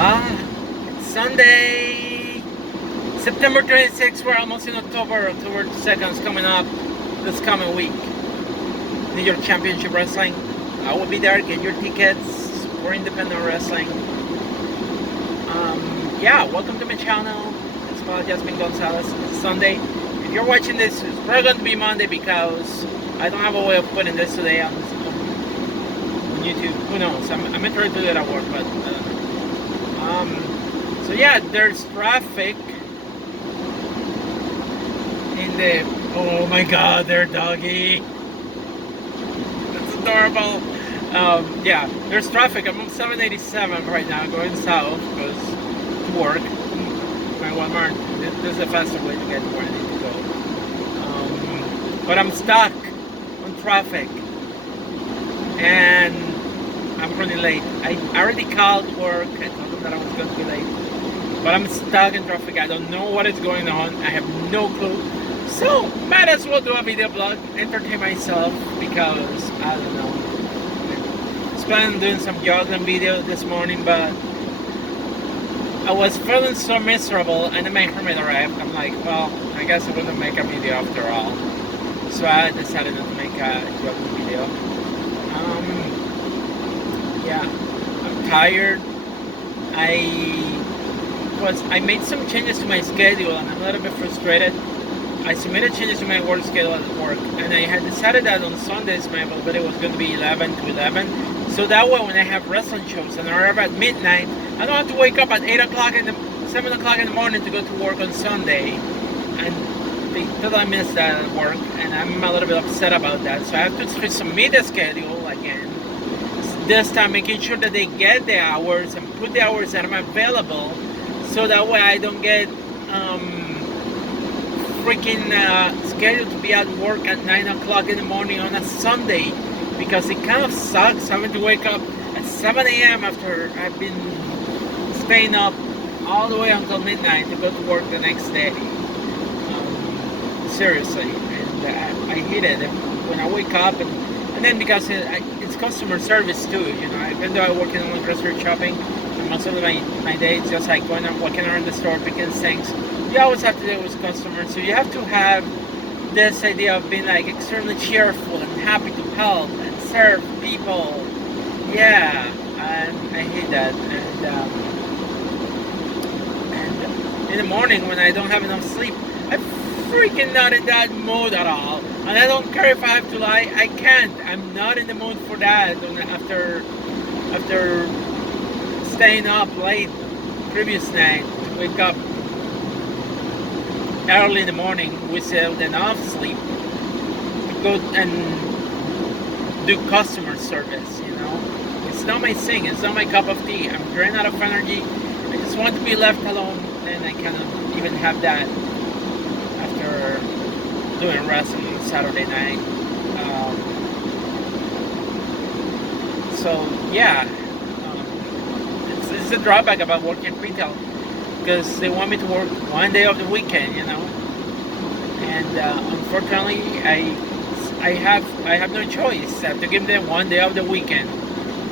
It's Sunday, September 26th. We're almost in October. October 2nd is coming up this coming week. New York Championship Wrestling. I will be there. Get your tickets for independent wrestling. Welcome to my channel. It's Jasmine Gonzalez. It's Sunday. If you're watching this, it's probably going to be Monday because I don't have a way of putting this today on YouTube. Who knows? I'm going to try to do that at work, but so yeah, there's traffic in the. Oh my God, their doggy. That's adorable. There's traffic. I'm on 787 right now, going south because to work. My Walmart. This is a faster way to get to where I need to go. But I'm stuck on traffic, and I'm running late. I already called work. I told them that I was going to be late. But I'm stuck in traffic. I don't know what is going on. I have no clue. So, might as well do a video blog, entertain myself, because, I don't know. I was planning on doing some jogging video this morning, but I was feeling so miserable, and then my roommate arrived. I'm like, well, I guess I'm going to make a video after all. So I decided not to make a jogging video. I'm tired. I made some changes to my schedule and I'm a little bit frustrated. I submitted changes to my work schedule at work, and I had decided that on Sundays my availability was going to be 11 to 11. So that way when I have wrestling shows and I arrive at midnight, I don't have to wake up at 7 o'clock in the morning to go to work on Sunday. And because I missed that at work, and I'm a little bit upset about that. So I have to submit the schedule again. This time making sure that they get the hours and put the hours that I'm available, so that way I don't get freaking scheduled to be at work at 9 o'clock in the morning on a Sunday, because it kind of sucks having to wake up at 7 a.m. after I've been staying up all the way until midnight to go to work the next day. Seriously, and I hate it when I wake up, and then because it's customer service too, you know. Even though I work in online grocery shopping, and most of my day is just like going and walking around the store picking things. You always have to deal with customers, so you have to have this idea of being like extremely cheerful and happy to help and serve people. Yeah, and I hate that. And in the morning when I don't have enough sleep, I'm freaking not in that mood at all. And I don't care if I have to lie, I can't. I'm not in the mood for that after staying up late previous night to wake up early in the morning without enough sleep to go and do customer service, you know. It's not my thing, it's not my cup of tea. I'm drained out of energy. I just want to be left alone, and I cannot even have that after doing wrestling Saturday night. It's a drawback about working retail, because they want me to work one day of the weekend, you know. And unfortunately, I have no choice. I have to give them one day of the weekend.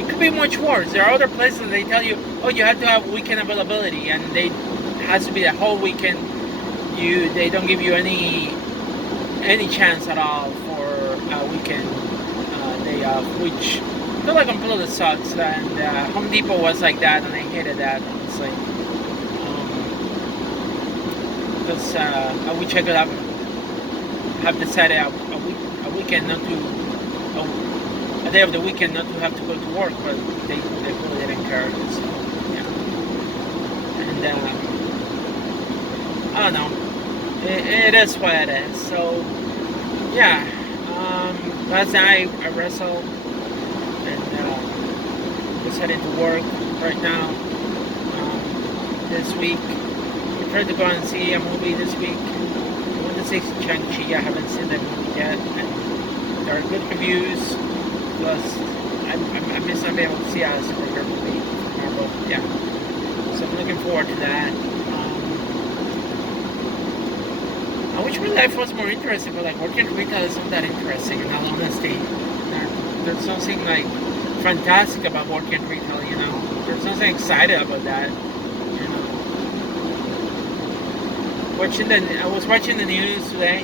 It could be much worse. There are other places that they tell you, oh, you have to have weekend availability, and it has to be the whole weekend. They don't give you any chance at all for a weekend day off, which I feel like completely sucks. And Home Depot was like that, and I hated that, honestly. Because I wish I could have decided a weekend not to, a day of the weekend not to have to go to work, but they really didn't care. So yeah, and I don't know. It is what it is. So yeah, last night I wrestled, and just heading to work right now. This week I tried to go and see a movie this week. I want to see Shang-Chi. I haven't seen that movie yet, and there are good reviews. Plus I'm just not able to see a superhero movie from Marvel. Yeah, so I'm looking forward to that. I wish my life was more interesting, but like working retail is not that interesting, in all honesty. There's something like fantastic about working retail, you know. There's something excited about that. You know, I was watching the news today,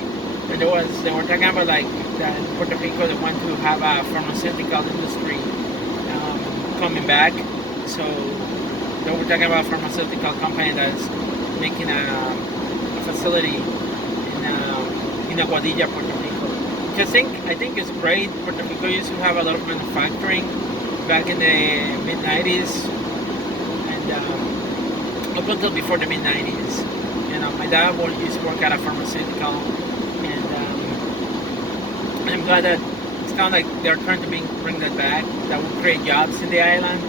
and they were talking about like that in Puerto Rico they want to have a pharmaceutical industry coming back. So they were talking about a pharmaceutical company that's making a facility in Aguadilla, Puerto Rico. Which I think is great. Puerto Rico used to have a lot of manufacturing back in the mid '90s and up until before the mid '90s. You know, my dad used to work at a pharmaceutical, and I'm glad that it's kind of like they're trying to bring that back. That will create jobs in the island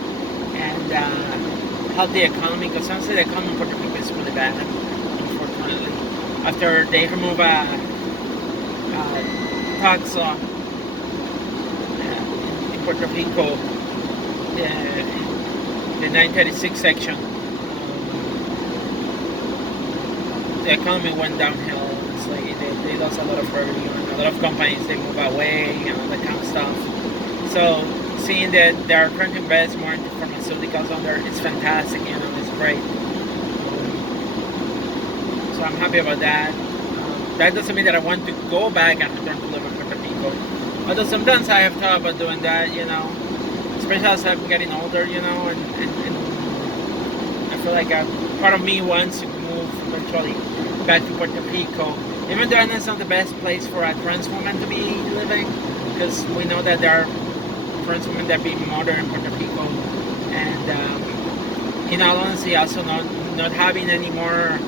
and help the economy. Because honestly, the economy in Puerto Rico is really bad, unfortunately. After they remove a tax law in Puerto Rico, the 936 section, the economy went downhill. It's like they lost a lot of revenue, and a lot of companies they move away and all that kind of stuff. So seeing that they are trying to invest more into pharmaceuticals on there, it's fantastic. You know, it's great. So I'm happy about that. That doesn't mean that I want to go back and return to live in Puerto Rico. Although sometimes I have thought about doing that. You know, especially as I'm getting older. You know, and I feel like part of me wants to move eventually back to Puerto Rico, even though it's not the best place for a trans woman to be living, because we know that there are trans women that be murdered in Puerto Rico, and in all honesty, also not having any more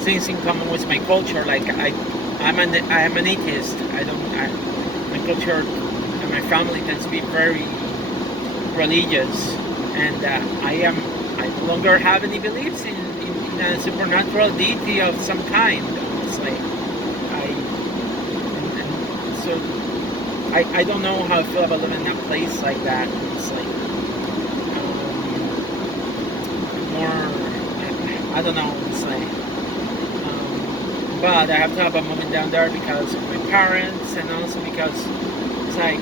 things in common with my culture. Like I'm an atheist. My culture and my family tends to be very religious, and I no longer have any beliefs in a supernatural deity of some kind. Honestly, I don't know how I feel about living in a place like that. It's like more, I don't know. It's like, but I have thought about moving down there because of my parents, and also because it's like,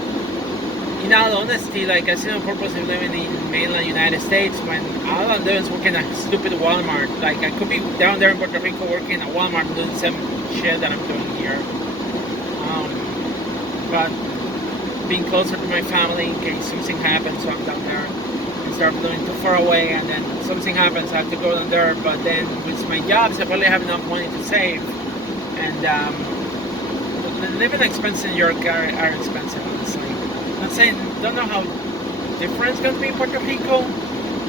in all honesty, like I see no purpose in living in mainland United States when all I'm doing is working at a stupid Walmart. Like I could be down there in Puerto Rico working at Walmart doing the same shit that I'm doing here. But being closer to my family in case something happens, so I'm down there. Instead of doing too far away, and then something happens, I have to go down there. But then with my jobs, I probably have enough money to save, and the living expenses in New York are expensive, honestly. I'm saying, don't know how different it's going to be in Puerto Rico,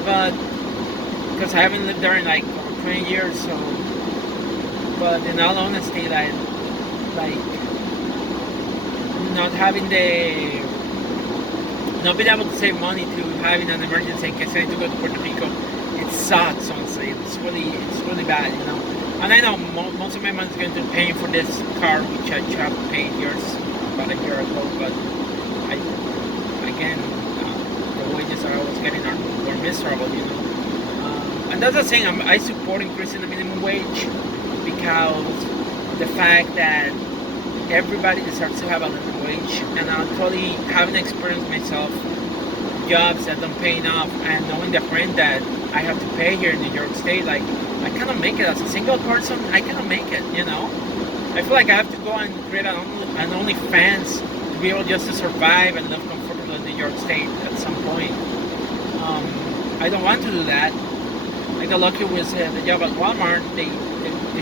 but because I haven't lived there in like over 20 years, so. But in all honesty, like not being able to save money to having an emergency in case I need to go to Puerto Rico, it sucks. Honestly, it's really bad, you know. And I know most of my money is going to paying for this car, which I tried to pay about a year ago, but the wages I was getting were miserable, you know. And that's the thing, I support increasing the minimum wage because the fact that everybody deserves to have a living wage, and I totally haven't experienced myself jobs that don't pay enough, and knowing the rent that I have to pay here in New York State, like I cannot make it as a single person. I cannot make it, you know. I feel like I have to go and create an OnlyFans to be able just to survive and live comfortably in New York State at some point. I don't want to do that. I got lucky with the job at Walmart. They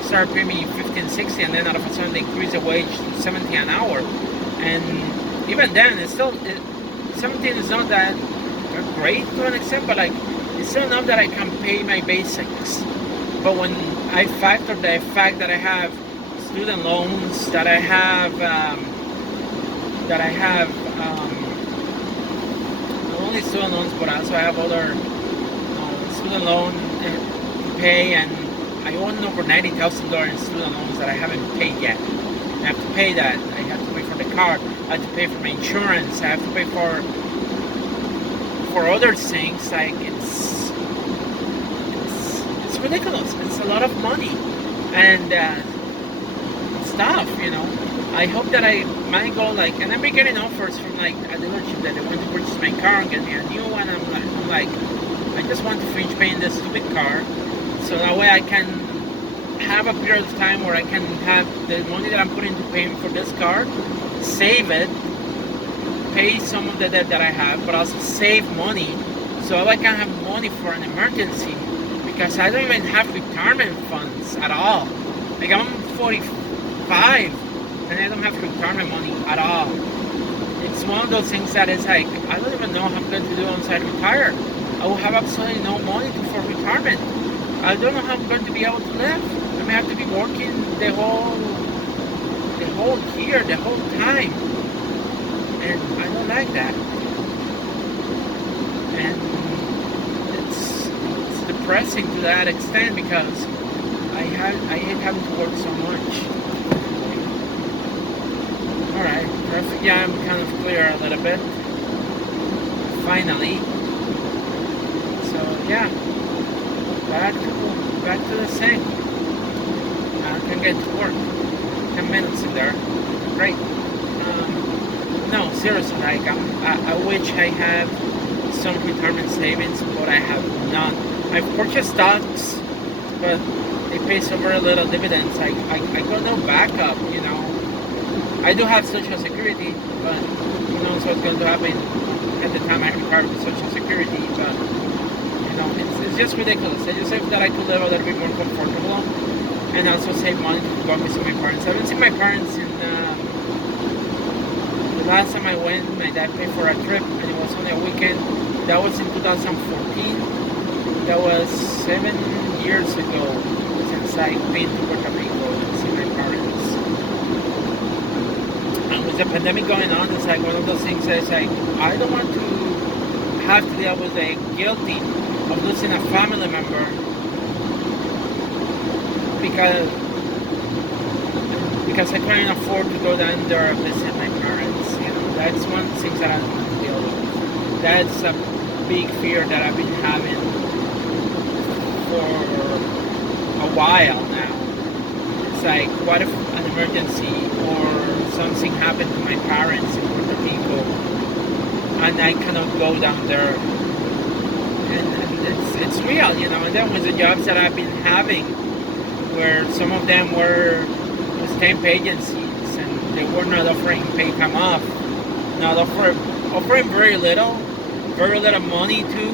started paying me $15, $16, and then all of a sudden they increased the wage to $17 an hour. And even then, it's still 17 is not that great to an extent, but like it's still enough that I can pay my basics. But when I factor the fact that I have student loans, that I have not only student loans, but also I have other student loan to pay, and I own over $90,000 in student loans that I haven't paid yet. I have to pay that. I have to pay for the car. I have to pay for my insurance. I have to pay for other things. Like it's ridiculous. It's a lot of money and stuff. You know. I hope that I might go like, and I've been getting offers from like a dealership that they want to purchase my car and get me a new one. I'm like, I just want to finish paying this stupid car, so that way I can have a period of time where I can have the money that I'm putting to paying for this car, save it, pay some of the debt that I have, but also save money so I can have money for an emergency, because I don't even have retirement funds at all. Like, I'm 45 and I don't have retirement money at all. It's one of those things that is like, I don't even know how I'm going to do once I retire. I will have absolutely no money for retirement. I don't know how I'm going to be able to live. I may have to be working the whole year, the whole time. And I don't like that. And it's depressing to that extent, because I hate having to work so much. Alright, traffic jam kind of clear a little bit. Finally. So yeah. Back to the same. Now I can get to work. 10 minutes in there. Great. No, seriously, like, I wish I had some retirement savings, but I have none. I've purchased stocks, but they pay so very little dividends. I got no backup, you know. I do have Social Security, but who knows what's going to happen at the time I retire with Social Security. But you know, it's just ridiculous. I just hope that I could live a little bit more comfortable, and also save money to go visit my parents. I haven't seen my parents in the last time I went. My dad paid for a trip, and it was only a weekend. That was in 2014. That was 7 years ago since I've been to Puerto Rico to see my parents. And with the pandemic going on, it's like one of those things that's like, I don't want to have to deal with the guilty of losing a family member because I couldn't afford to go down there and visit my parents. You know, that's one of the things that I don't want to deal with. That's a big fear that I've been having for a while now. It's like, what if an emergency or something happened to my parents in Puerto Rico and I cannot go down there? And it's real, you know. And then with the jobs that I've been having, where some of them were with temp agencies and they were not offering paid time off, not offering very little money too.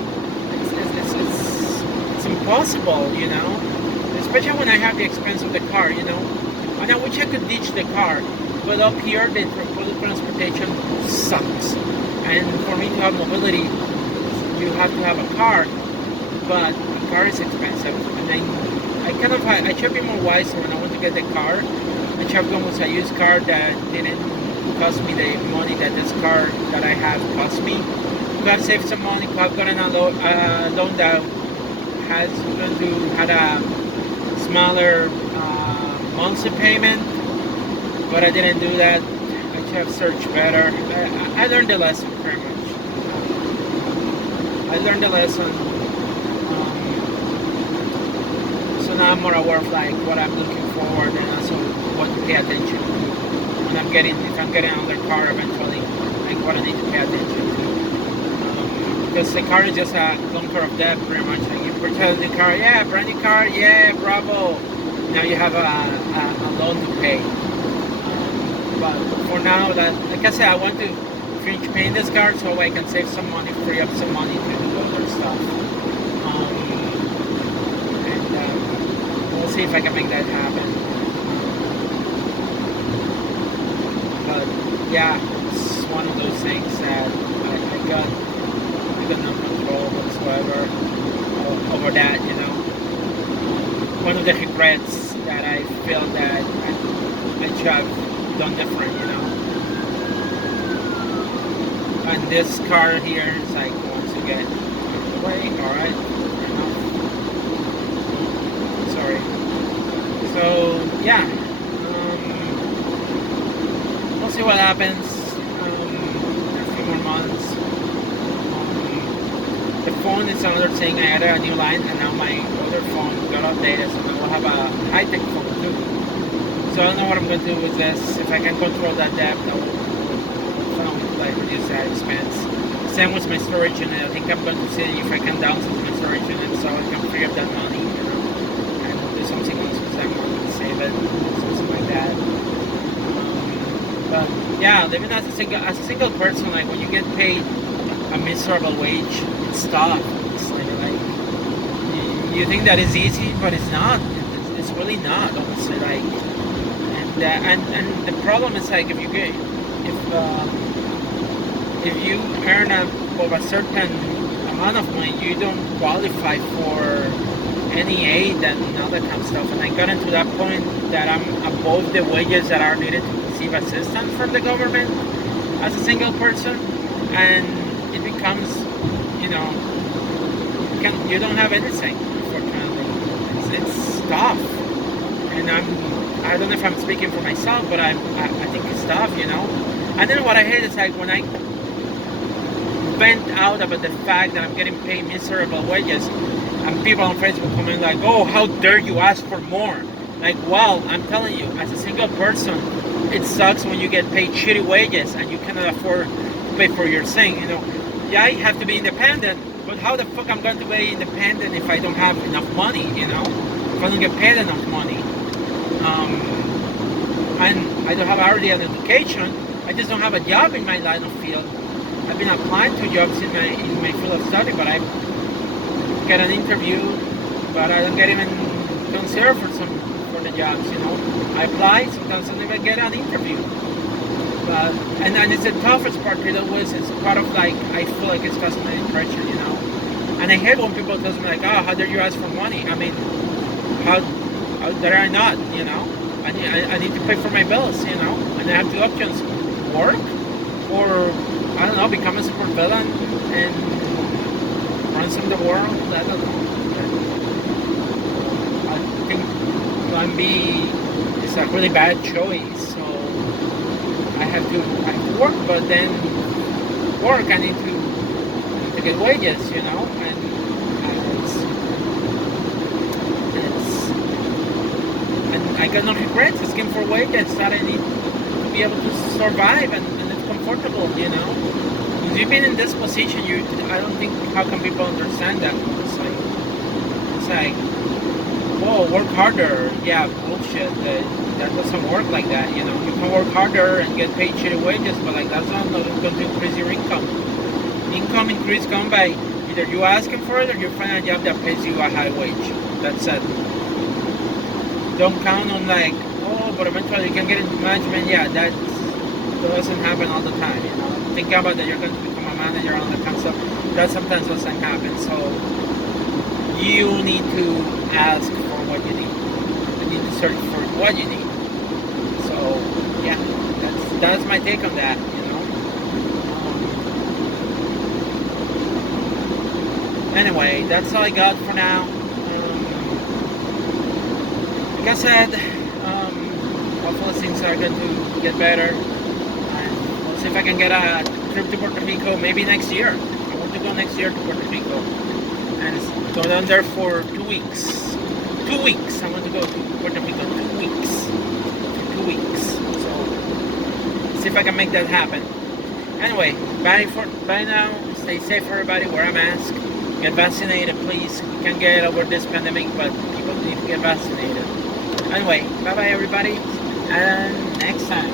It's impossible, you know. Especially when I have the expense of the car, you know. And I wish I could ditch the car, but up here the public transportation sucks. And for me to have mobility, you have to have a car, but a car is expensive. And I should be more wise when I want to get the car. I should have gone with a used car that didn't cost me the money that this car that I have cost me. Could have saved some money, could have gotten a loan that had a smaller monthly payment, but I didn't do that. I should have searched better. I learned the lesson very much. I learned the lesson. So now I'm more aware of like what I'm looking forward and also what to pay attention to when if I'm getting another car eventually, like what I need to pay attention to. Because the car is just a clunker of death, pretty much. Like, you purchase the car, yeah, brand new car, yeah, bravo. Now you have a loan to pay. But for now, like I said, I want to finish paying this car so I can save some money, free up some money to do other stuff. And we'll see if I can make that happen. But yeah, it's one of those things that I got no control whatsoever over that, you know. One of the regrets that I feel that I should have done different, you know. And this car here is like, once you get away, alright, sorry. So yeah, we'll see what happens in a few more months. The phone is another thing. I added a new line, and now my other phone got updated, so now we'll have a high-tech phone too. So I don't know what I'm going to do with this. If I can control that depth, I will like reduce that expense. Same with my storage unit. I think I'm going to see if I can downsize my margin, and so I can free up that money, and do something else with that money, save it, something like that. But yeah, living as a single person, like when you get paid a miserable wage, it's tough. It's like you think that is easy, but it's not. It's really not, honestly. Like, and the problem is like if you earn of a certain amount of money, you don't qualify for any aid and all that kind of stuff. And I got into that point that I'm above the wages that are needed to receive assistance from the government as a single person, and it becomes, you know, you don't have anything, unfortunately. It's tough, and I don't know if I'm speaking for myself, but I think it's tough, And then what I hate is like when I vent out about the fact that I'm getting paid miserable wages, and people on Facebook comment like, "Oh, how dare you ask for more?" Like, well, I'm telling you, as a single person, it sucks when you get paid shitty wages and you cannot afford to pay for your thing. Yeah, I have to be independent, but how the fuck I'm going to be independent if I don't have enough money? If I don't get paid enough money, and I don't have already an education. I just don't have a job in my line of field. I've been applying to jobs in my field of study, but I get an interview, but I don't get even considered for the jobs. I apply, sometimes I never get an interview. But and it's the toughest part. It's part of like I feel like it's cosmetic pressure, And I hate when people tell me like, "Oh, how dare you ask for money?" I mean, how dare I not? I need to pay for my bills, And I have two options: work, or I don't know, become a super villain and ransom the world. I don't know. I think plan B is a really bad choice. So I have to work, but then work I need to get wages, and and I got no regrets asking for wages that I need to be able to survive and it's comfortable, If you've been in this position, I don't think how can people understand that. It's like, whoa, work harder. Yeah, bullshit. That doesn't work like that. You can work harder and get paid shitty wages, but like that's not going to increase your income. Income increase come by either you asking for it or you find a job that pays you a high wage. That's it. Don't count on like, oh, but eventually you can get into management. Yeah, that doesn't happen all the time. Think about that you're going to become a manager on the kind of stuff. That sometimes doesn't happen. So you need to ask for what you need. You need to search for what you need. So yeah, that's my take on that. Anyway, that's all I got for now. Like I said, hopefully things are going to get better. And we'll see if I can get a trip to Puerto Rico maybe next year. I want to go next year to Puerto Rico and go down there for 2 weeks. 2 weeks. I want to go to Puerto Rico 2 weeks. For 2 weeks. So see if I can make that happen. Anyway, bye now. Stay safe, everybody. Wear a mask. Get vaccinated, please. We can get over this pandemic, but people need to get vaccinated. Anyway, bye-bye, everybody. And next time.